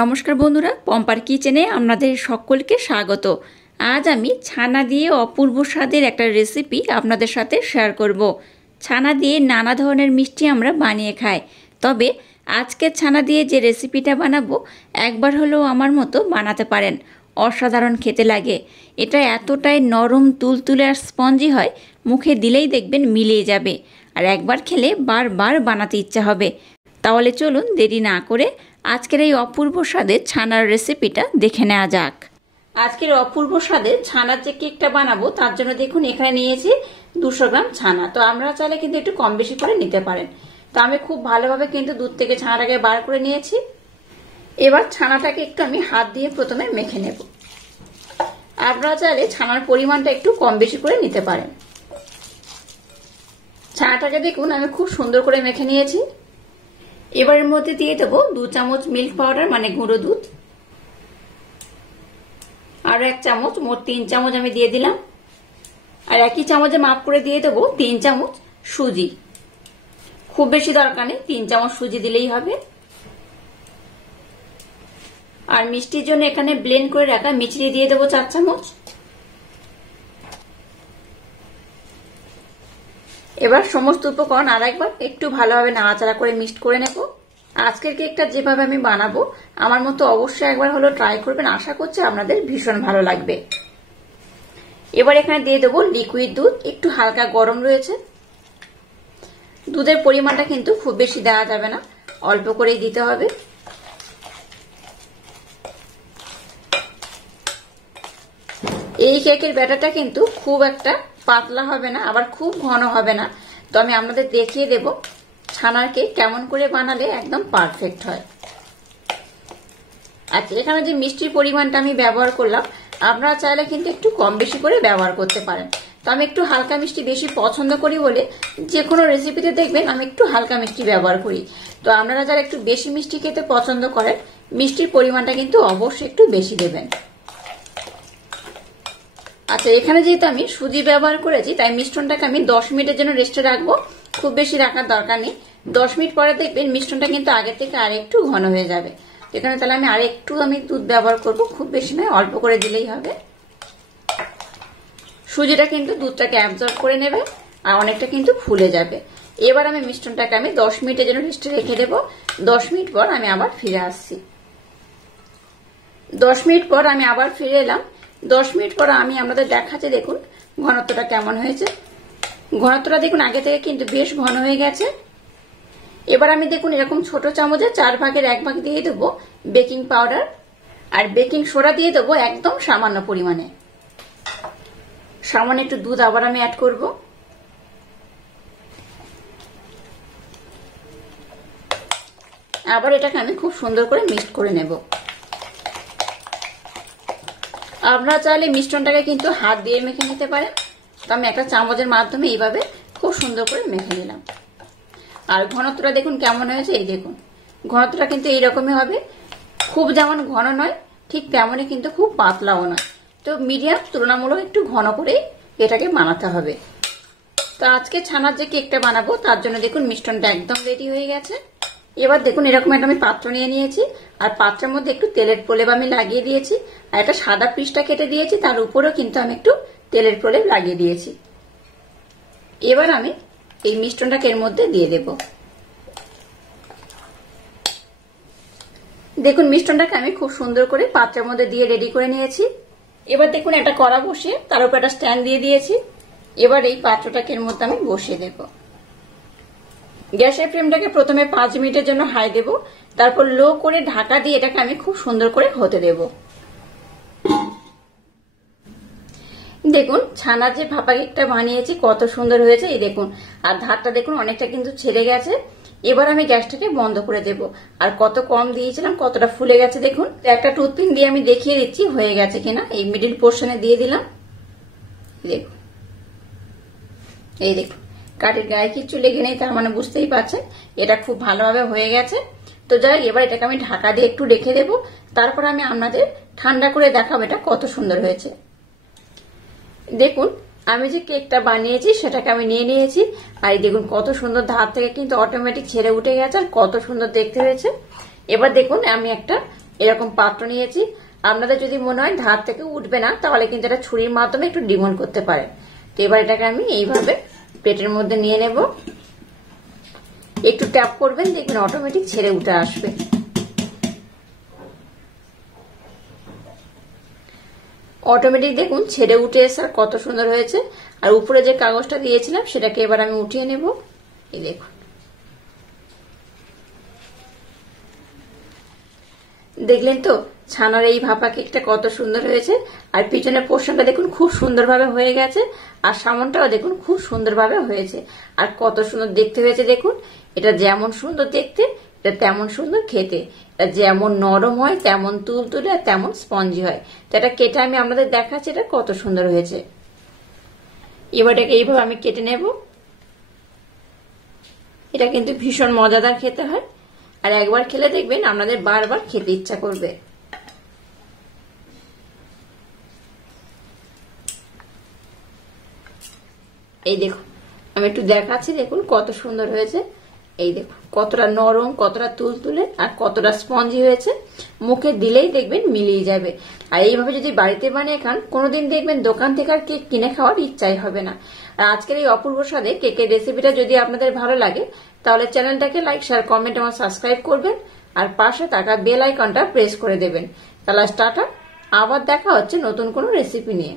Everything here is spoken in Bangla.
নমস্কার বন্ধুরা, পম্পার কিচেনে আপনাদের সকলকে স্বাগত। আজ আমি ছানা দিয়ে অপূর্ব স্বাদের একটা রেসিপি আপনাদের সাথে শেয়ার করব। ছানা দিয়ে নানা ধরনের মিষ্টি আমরা বানিয়ে খাই, তবে আজকে ছানা দিয়ে যে রেসিপিটা বানাবো একবার হলেও আমার মতো বানাতে পারেন। অসাধারণ খেতে লাগে। এটা এতটাই নরম, তুলতুলে আর স্পঞ্জি হয়, মুখে দিলেই দেখবেন মিলিয়ে যাবে, আর একবার খেলে বারবার বানাতে ইচ্ছা হবে। তাহলে চলুন দেরি না করে আজকের এই অপূর্ব স্বাদের ছানার রেসিপিটা দেখে নেওয়া যাক। আজকের অপূর্ব স্বাদের ছানার যে কেকটা বানাবো তার জন্য দেখুন এখানে নিয়েছি 200 গ্রাম ছানা। তো আপনারা চাইলে কিন্তু একটু কম বেশি করে নিতে পারেন। তো আমি খুব ভালোভাবে কিন্তু দুধ থেকে ছানাটাকে বার করে নিয়েছি। এবার ছানাটাকে একটু আমি হাত দিয়ে প্রথমে মেখে নেব। আপনারা চাইলে ছানার পরিমাণটা একটু কম বেশি করে নিতে পারেন। ছানাটাকে দেখুন আমি খুব সুন্দর করে মেখে নিয়েছি। এবারের মধ্যে দিয়ে দেবো 2 চামচ মিল্ক পাউডার, মানে গুঁড়ো দুধ, আরো 1 চামচ, মোট 3 চামচ আমি দিয়ে দিলাম। আর একই চামচে মাপ করে দিয়ে দেবো 3 চামচ সুজি। খুব বেশি দরকার নেই, 3 চামচ সুজি দিলেই হবে। আর মিষ্টির জন্য এখানে ব্লেন্ড করে রাখা মিছরি দিয়ে দেবো 4 চামচ। এবার সমস্ত উপকরণ আরেকবার একটু ভালোভাবে নাড়াচাড়া করে মিক্সড করে নেব। আজকের কেকটা যেভাবে আমি বানাবো আমার মতো অবশ্যই একবার হলো ট্রাই করবেন, আশা করছি আপনাদের ভীষণ ভালো লাগবে। এবার এখানে দিয়ে দেবো লিকুইড দুধ, একটু হালকা গরম রয়েছে। দুধের পরিমাণটা কিন্তু খুব বেশি দেওয়া যাবে না, অল্প করেই দিতে হবে। এই কেকের ব্যাটারটা কিন্তু খুব একটা পাতলা হবে না, আবার খুব ঘন হবে না। তো আমি আপনাদের দেখিয়ে দেব ছানার কেক কেমন করে বানালে একদম পারফেক্ট হয়। আচ্ছা, এখানে যে মিষ্টির পরিমাণটা আমি ব্যবহার করলাম আপনারা চাইলে কিন্তু একটু কম বেশি করে ব্যবহার করতে পারেন। তো আমি একটু হালকা মিষ্টি বেশি পছন্দ করি বলে যে কোনো রেসিপিতে দেখবেন আমি একটু হালকা মিষ্টি ব্যবহার করি। তো আপনারা যারা একটু বেশি মিষ্টি খেতে পছন্দ করেন মিষ্টির পরিমাণটা কিন্তু অবশ্যই একটু বেশি দেবেন। আচ্ছা, এখানে যেহেতু আমি সুজি ব্যবহার করেছি তাই মিশ্রণটাকে আমি 10 মিনিটের জন্য রেস্টে রাখবো। খুব বেশি রাখার দরকার নেই। 10 মিনিট পরে দেখবেন মিশ্রণটা কিন্তু আগে থেকে আর একটু ঘন হয়ে যাবে। এখানে তাহলে আমি আর একটু দুধ ব্যবহার করব, খুব বেশি নয়, অল্প করে দিলেই হবে। সুজিটা কিন্তু দুধটাকে অ্যাবজর্ব করে নেবে আর অনেকটা কিন্তু ফুলে যাবে। এবার আমি মিশ্রণটাকে 10 মিনিটের জন্য রেস্টে রেখে দেবো। 10 মিনিট পর আমি আবার ফিরে আসছি। 10 মিনিট পর আমি আবার ফিরে এলাম। 10 মিনিট পর আমি আপনাদের দেখাচ্ছি, দেখুন ঘনত্বটা কেমন হয়েছে। ঘনত্বটা দেখুন আগে থেকে কিন্তু বেশ ঘন হয়ে গেছে। এবার আমি দেখুন এরকম ছোট চামচে 4 ভাগের 1 ভাগ দিয়ে দেবো বেকিং পাউডার, আর বেকিং সোডা দিয়ে দেবো একদম সামান্য পরিমাণে। সামান্য একটু দুধ আবার আমি অ্যাড করব। আবার এটাকে আমি খুব সুন্দর করে মিক্সড করে নেব। আপনারা চাইলে মিশ্রণটাকে কিন্তু হাত দিয়ে মেখে নিতে পারেন। তো আমি একটা চামচের মাধ্যমে এইভাবে খুব সুন্দর করে মেখে নিলাম। আর ঘনত্বটা দেখুন কেমন হয়েছে। এই দেখুন ঘনত্বটা কিন্তু এইরকমই হবে, খুব যেমন ঘন নয় ঠিক তেমনই কিন্তু খুব পাতলাও নয়। তো মিডিয়াম, তুলনামূলক একটু ঘন করে এটাকে বানাতে হবে। তো আজকে ছানার যে কেকটা বানাবো তার জন্য দেখুন মিশ্রণটা একদম রেডি হয়ে গেছে। এবার দেখুন এরকম একটা আমি পাত্র নিয়ে নিয়েছি, আর পাত্রের মধ্যে একটু তেলের প্রলেপ আমি লাগিয়ে দিয়েছি, আর একটা সাদা পিসটা কেটে দিয়েছি, তার উপরেও কিন্তু আমি একটু তেলের প্রলেপ লাগিয়ে দিয়েছি। এবার আমি এই মিশ্রণটাকে এর মধ্যে দিয়ে দেব। দেখুন মিশ্রণটাকে আমি খুব সুন্দর করে পাত্রের মধ্যে দিয়ে রেডি করে নিয়েছি। এবার দেখুন একটা কড়া বসিয়ে তার উপর একটা স্ট্যান্ড দিয়ে দিয়েছি। এবার এই পাত্রটাকে এর মধ্যে আমি বসিয়ে দেব। গ্যাসের ফ্লেমটাকে প্রথমে 5 মিনিটের জন্য হাই দেব, তারপর লো করে ঢাকা দিয়ে এটাকে আমি খুব সুন্দর করে হতে দেব। দেখুন ছানার যে ভাপা কেকটা বানিয়েছি কত সুন্দর হয়েছে, এই দেখুন। আর ধারটা দেখুন অনেকটা কিন্তু ছেড়ে গেছে। এবার আমি গ্যাসটাকে বন্ধ করে দেব। আর কত কম দিয়েছিলাম, কতটা ফুলে গেছে দেখুন। একটা টুথপিক দিয়ে আমি দেখিয়ে দিচ্ছি হয়ে গেছে কিনা। এই মিডিল পোর্শনে দিয়ে দিলাম, দেখুন। এই দেখুন কাঠের গায়ে কিচ্ছু লেগে নেই, তার মানে বুঝতেই পারছেন এটা খুব ভালোভাবে হয়ে গেছে। তো যাই, এবার এটাকে আমি ঢাকা দিয়ে একটু রেখে দেব, তারপর আমি আপনাদের ঠান্ডা করে দেখাবো এটা কত সুন্দর হয়েছে। দেখুন আমি যে কেকটা বানিয়েছি সেটাকে আমি নিয়ে নিয়েছি, আর এই দেখুন কত সুন্দর ধার থেকে কিন্তু অটোমেটিক ছেড়ে উঠে গেছে, আর কত সুন্দর দেখতে হয়েছে। এবার দেখুন আমি একটা এরকম পাত্র নিয়েছি। আপনাদের যদি মনে হয় ধার থেকে উঠবে না, তাহলে কিন্তু এটা ছুরির মাধ্যমে একটু ডিমোল্ড করতে পারে। তো এবার এটাকে আমি এইভাবে প্লেটের মধ্যে নিয়ে নেব। একটু ট্যাপ করবেন, দেখবেন অটোমেটিক ছেড়ে উঠে আসবে। অটোমেটিক দেখুন ছেড়ে উঠে এসে আর কত সুন্দর হয়েছে। আর উপরে যে কাগজটা দিয়েছিলাম সেটাকে এবার আমি উঠিয়ে নেব। এই দেখুন, দেখলেন তো ছানার এই ভাপা কেকটা কত সুন্দর হয়েছে। আর পিছনের পোর্শনটা দেখুন খুব সুন্দরভাবে হয়ে গেছে, আর সামনটাও দেখুন খুব সুন্দরভাবে হয়েছে। আর কত সুন্দর দেখতে হয়েছে দেখুন। এটা যেমন সুন্দর দেখতে, এটা তেমন সুন্দর খেতে। এটা যেমন নরম হয় তেমন তুলতুলে আর তেমন স্পঞ্জি হয়। তো এটা কেটে আমি আপনাদের দেখাচ্ছি এটা কত সুন্দর হয়েছে। এবার এটাকে এইভাবে আমি কেটে নেব। এটা কিন্তু ভীষণ মজাদার খেতে হয়, আর একবার খেলে দেখবেন আপনাদের বারবার খেতে ইচ্ছা করবে। এই দেখুন আমি একটু দেখাচ্ছি, দেখুন কত সুন্দর হয়েছে। এই দেখুন কতটা নরম, কতটা তুলতুলে আর কতটা স্পঞ্জি হয়েছে। মুখে দিলেই দেখবেন মিলিয়ে যাবে। আর এইভাবে যদি বাড়িতে বানিয়ে খান, কোনোদিন দেখবেন দোকান থেকে আর কেক কিনে খাওয়ার ইচ্ছাই হবে না। আর আজকের এই অপূর্ব স্বাদে কেকের রেসিপিটা যদি আপনাদের ভালো লাগে, তাহলে চ্যানেলটাকে লাইক, শেয়ার, কমেন্ট এবং সাবস্ক্রাইব করবেন। আর পাশে থাকা বেল আইকনটা প্রেস করে দেবেন। তাহলে টাটা, আবার দেখা হচ্ছে নতুন কোনো রেসিপি নিয়ে।